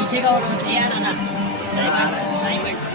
पीछे का और यार आना diamond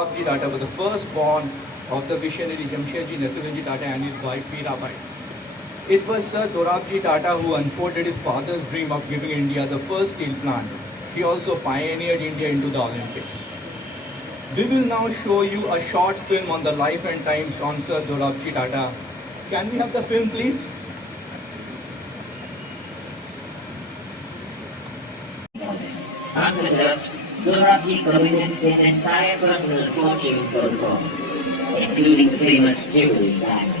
Dorabji Tata was the firstborn of the visionary Jamshedji Naseerji Tata and his wife Mirabai. It was Sir Dorabji Tata who unfolded his father's dream of giving India the first steel plant. He also pioneered India into the Olympics. We will now show you a short film on the life and times on Sir Dorabji Tata. Can we have the film, please? Unperturbed, Dorabji committed his entire personal fortune for the cause, including the famous jewelry diamond.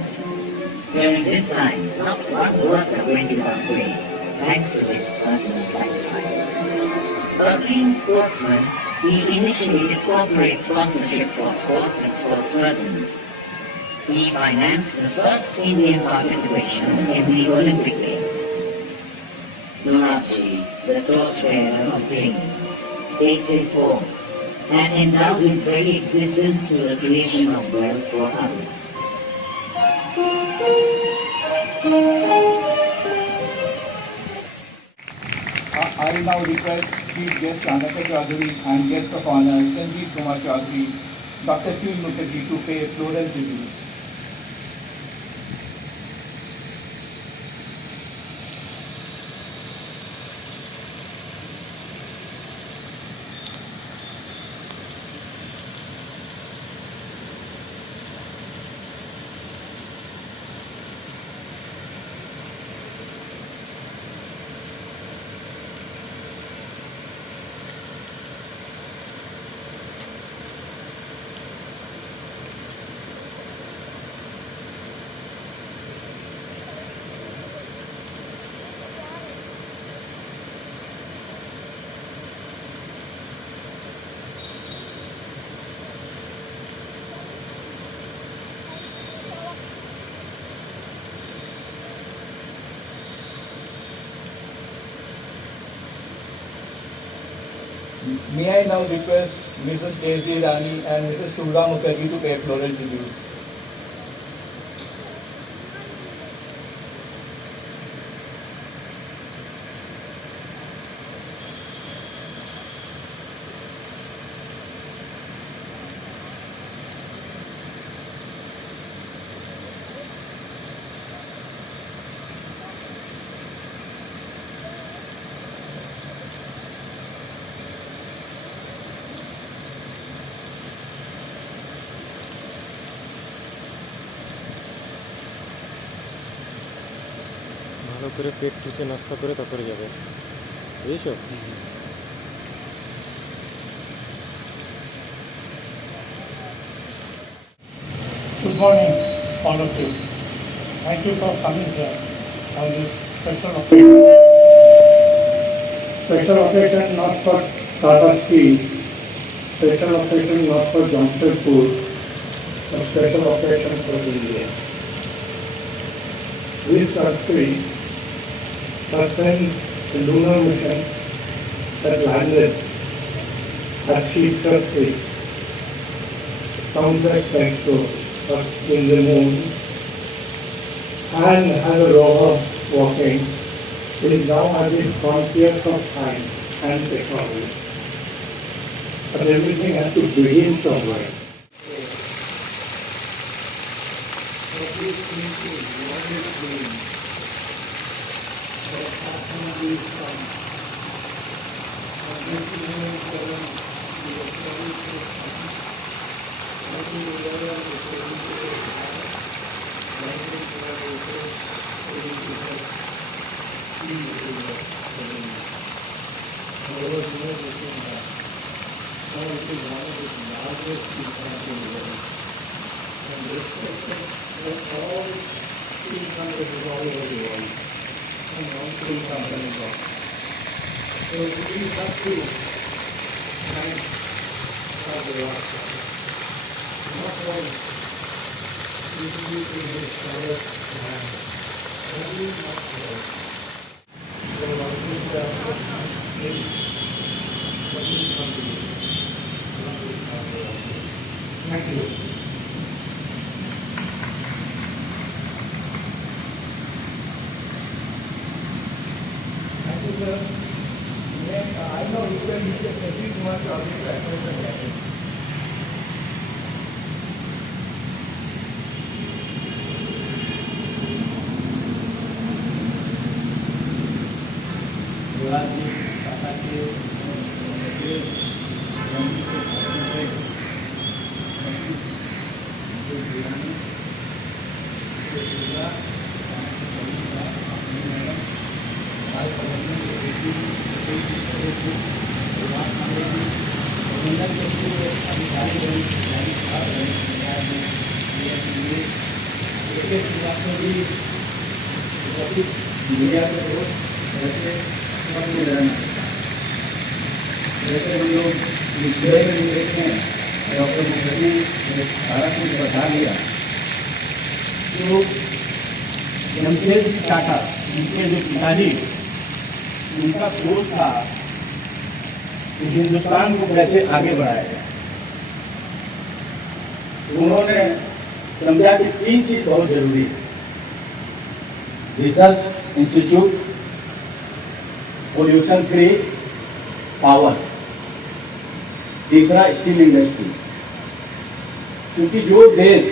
During this time, not one worker went without pay, thanks to his personal sacrifice. A keen sportsman, he initiated corporate sponsorship for sports and sportspersons. He financed the first Indian participation in the Olympic Games. Dorabji, the torchbearer of dreams, staked his form and endowed his very existence to the creation of wealth for others. I will now request Chief Guest Chanaka Chaudhary and Guest of Honor Sanjeev Kumar Chaudhary, Dr. Q. Mukherjee to pay floral tributes. May I now request Mrs. Daisy Rani and Mrs. Shubhra Mukherjee to pay floral tributes. ভালো করে পেট টুচে নাস্তা করে তারপরে যাবে, বুঝেছো? Good morning, all of you. Thank you for coming here on this special occasion. Special occasion not for Tata Steel, special occasion not for Jamshedpur, but special occasion for India. This country sustains the lunar mission that landed at Sheep Country, complex sensor in the moon, and has a rover walking. It is now at the frontiers of science and technology. But everything has to begin somewhere. Thank you. Thank you, sir. I know you can use the Sanjeev Kumar Chaudhary to appoint the candidate. के सिद्धांतों भी media के लोग वैसे समझ रहना जैसे हम लोग विश्लेषण में देखते हैं डॉक्टर मुखर्जी ने सारा कुछ बता दिया तो जमशेद टाटा उनके जो पिताजी उनका सोच था कि हिंदुस्तान को कैसे आगे बढ़ाया जाए। उन्होंने समझा कि 3 चीज बहुत जरूरी है, research institute, pollution free power, तीसरा स्टील इंडस्ट्री। क्योंकि जो देश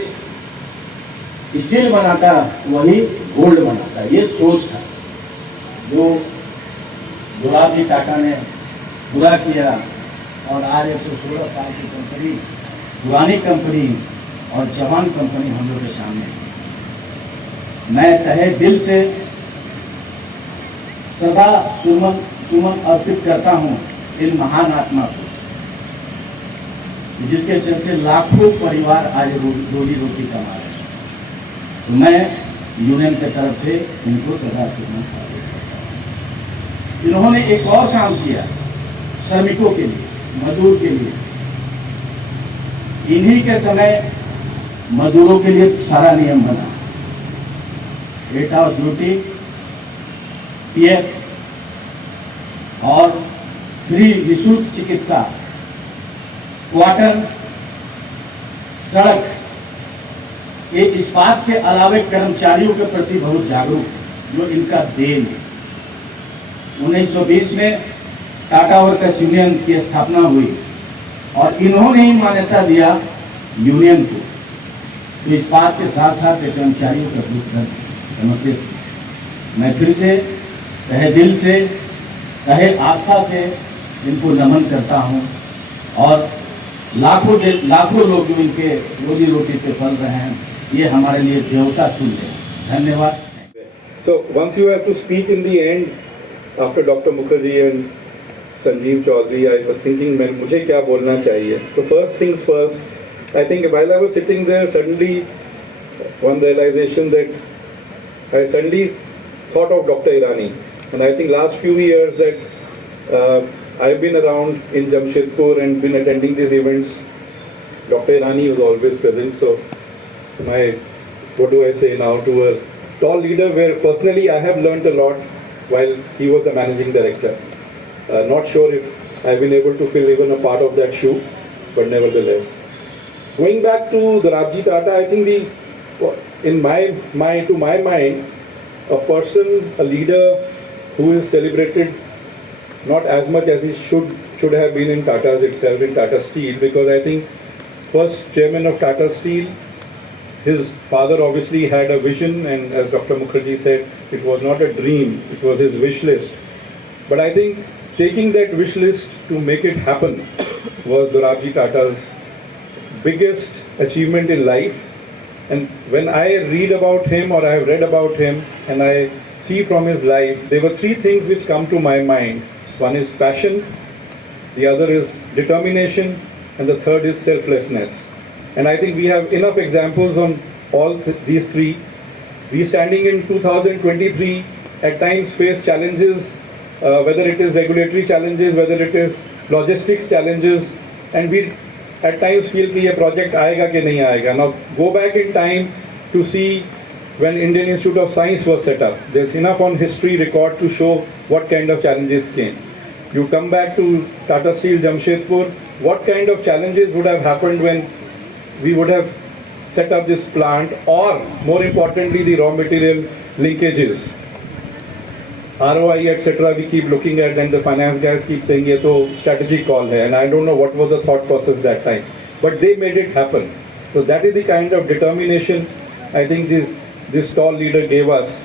स्टील बनाता वही गोल्ड बनाता, ये सोच था जो दोराबजी टाटा ने पूरा किया। और आज 116 साल की कंपनी, पुरानी कंपनी और जवान कंपनी हम लोग के सामने है। मैं तहे दिल से सदा सुमन अर्पित करता हूँ इन महान आत्मा को, जिसके चलते लाखों परिवार आज रोजी रोटी कमा रहे हैं। तो मैं यूनियन की तरफ से इनको सदा सुमन अर्पित करता हूँ। इन्होंने एक और काम किया श्रमिकों के लिए, मजदूर के लिए। इन्हीं के समय मजदूरों के लिए सारा नियम बना, 8 आवर्स ड्यूटी, पीएफ और फ्री निःशुल्क चिकित्सा, क्वार्टर, सड़क। ये इस बात के अलावे कर्मचारियों के प्रति बहुत जागरूक, जो इनका देन है। 1920 में टाटा वर्कर्स यूनियन की स्थापना हुई और इन्होंने ही मान्यता दिया यूनियन को। तो इस बात के साथ साथ कर्मचारियों का दुख दर्द समझते थे। मैं फिर से तहे दिल से, तहे आस्था से इनको नमन करता हूँ। और लाखों लोग जो इनके रोजी रोटी पे पल रहे हैं, ये हमारे लिए देवता तुल्य है। धन्यवाद। So once you have to speak in the end, after Dr. Mukherjee and Sanjeev Chaudhary, I was thinking, मैं मुझे क्या बोलना चाहिए? So first things first, I think while I was sitting there, suddenly one realization that I suddenly thought of Dr. Irani, and I think last few years that I've been around in Jamshedpur and been attending these events. Dr. Irani was always present, so what do I say now, to a tall leader where personally I have learnt a lot while he was the managing director. Not sure if I've been able to fill even a part of that shoe, but nevertheless. Going back to Dorabji Tata, I think in my mind, a person, a leader who is celebrated not as much as he should have been in Tata's itself, in Tata Steel, because I think first chairman of Tata Steel, his father obviously had a vision, and as Dr. Mukherjee said, it was not a dream, it was his wish list. But I think taking that wish list to make it happen was Dorabji Tata's biggest achievement in life. And when I read about him, or I have read about him, and I see from his life, there were 3 things which come to my mind. One is passion, the other is determination, and the third is selflessness. And I think we have enough examples on all these 3. We standing in 2023 at times face challenges, whether it is regulatory challenges, whether it is logistics challenges, and we at times feel कि ये project आएगा कि नहीं आएगा. Now go back in time to see when Indian Institute of Science was set up. There's enough on history record to show what kind of challenges came. You come back to Tata Steel Jamshedpur, what kind of challenges would have happened when we would have set up this plant, or more importantly the raw material linkages. ROI, etc. we keep looking at, and the finance guys keep saying ये तो strategic call है, and I don't know what was the thought process that time, but they made it happen. So that is the kind of determination I think this tall leader gave us.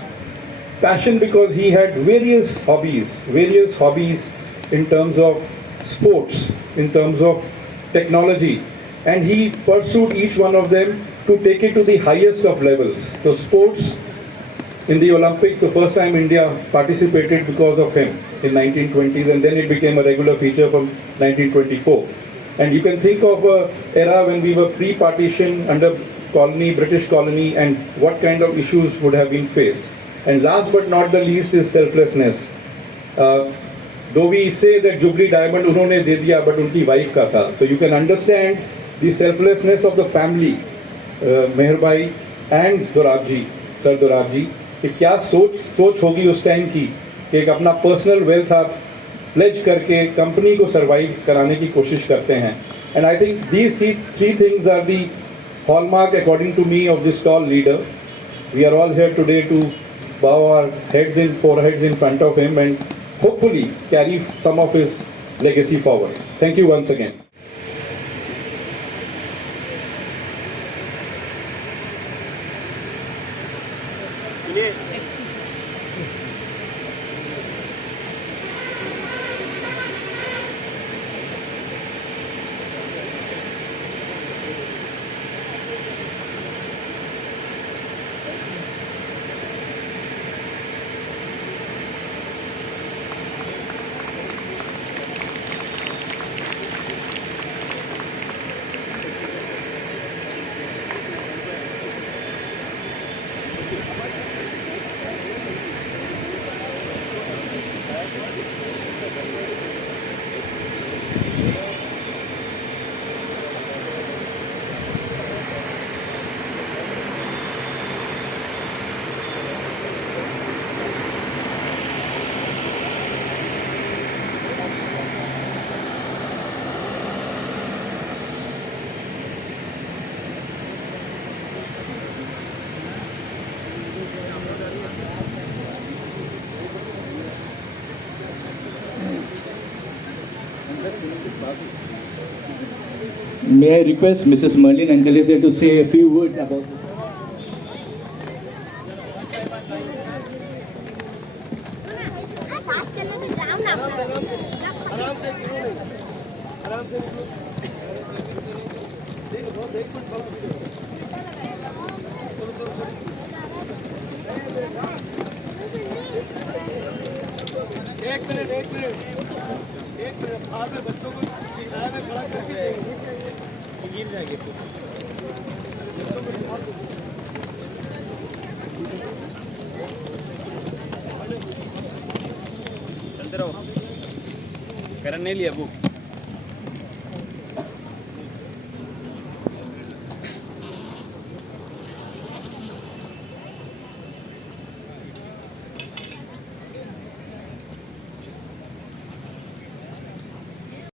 Passion, because he had various hobbies in terms of sports, in terms of technology, and he pursued each one of them to take it to the highest of levels. So sports, in the Olympics, the first time India participated because of him in 1920s, and then it became a regular feature from 1924. And you can think of an era when we were pre-partition under colony, British colony, and what kind of issues would have been faced. And last but not the least is selflessness. Though we say that Jubilee Diamond उन्होंने दे दिया, but उनकी wife का था. So you can understand the selflessness of the family, मेहर भाई and Dorabji, Sir Dorabji, कि क्या सोच होगी उस टाइम की कि एक अपना पर्सनल वेल्थ आप प्लेज करके कंपनी को सर्वाइव कराने की कोशिश करते हैं. And I think these three things are the hallmark, according to me, of this tall leader. We are all here today to bow our foreheads in front of him and hopefully carry some of his legacy forward. Thank you once again. May I request Mrs. Merlin Angeles to say a few words about this? एक minute आप बच्चों को किनारे में खड़ा करके गिर जाएंगे. चलते रहो. करण नहीं लिया बुक.